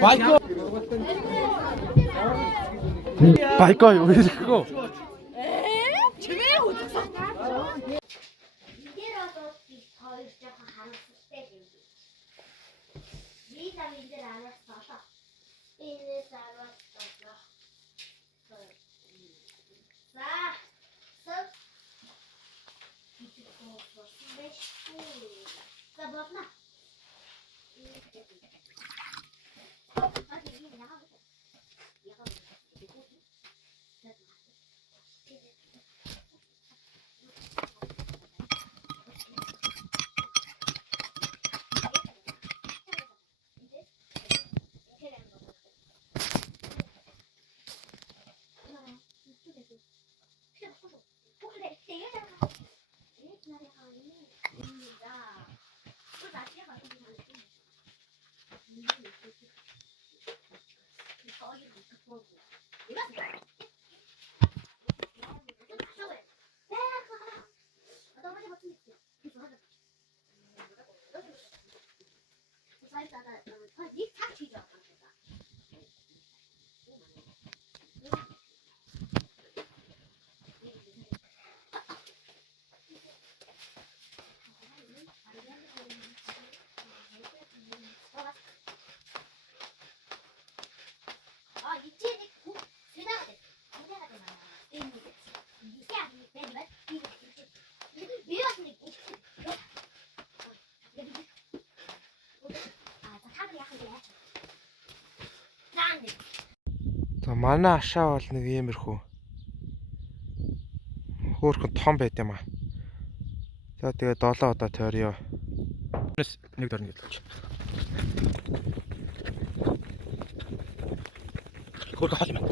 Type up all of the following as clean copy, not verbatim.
Байко. Байко юу хэлэхгүй. Чимээ үзсэн. Эндээр бол хоёр жоохон харамсалтай юм. Виза дээр араас болоо. Энэс араас болоо. За. Сэв. За болно. За манай ашаа бол нэг иймэрхүү. Хөөхөн том байт юм аа. За тэгээ 7 удаа тойрё. Нэг дөрөв гэлж. Хөөхөн хол юм аа.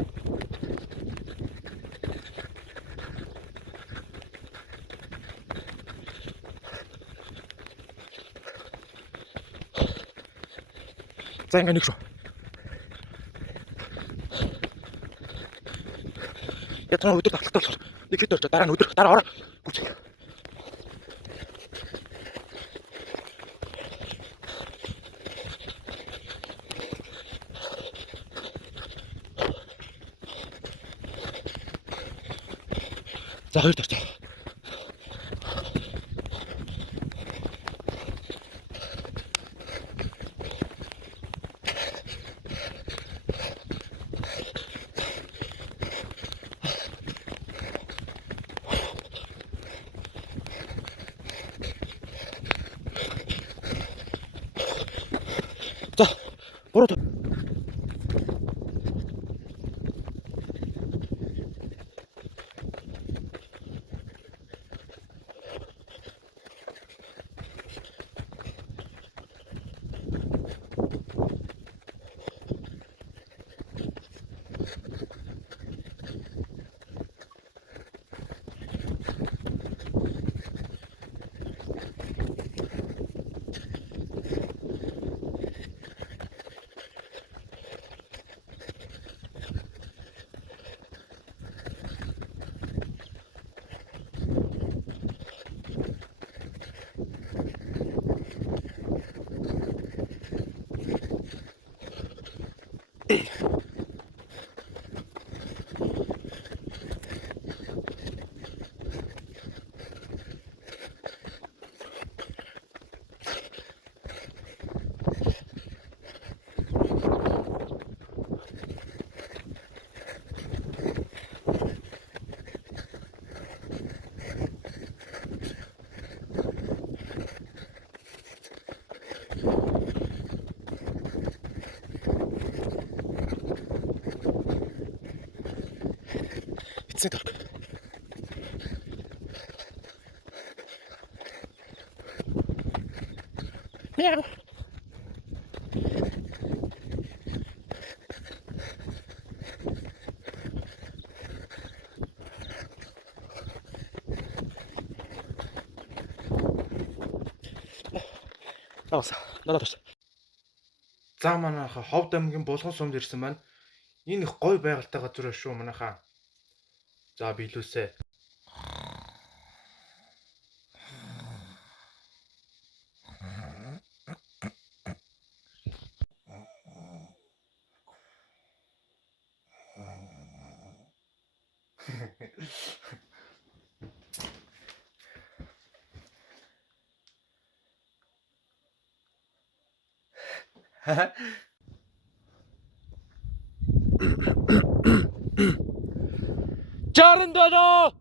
За ингэ нэг шүү. Ятгаа өдөр татлагтай болохоор нэг литр орж дараа нь өдөр дараа ороо. Гүцээ. За хоёр тартай. За, гурав. Эцсийн төрк. Мяу. Авса. Надад. За манайха Ховд аймгийн Булган сумд ирсэн байна. Энэ их гоё байгальтай газар шүү манайхаа. За биелүүлсэ. Жаран доо.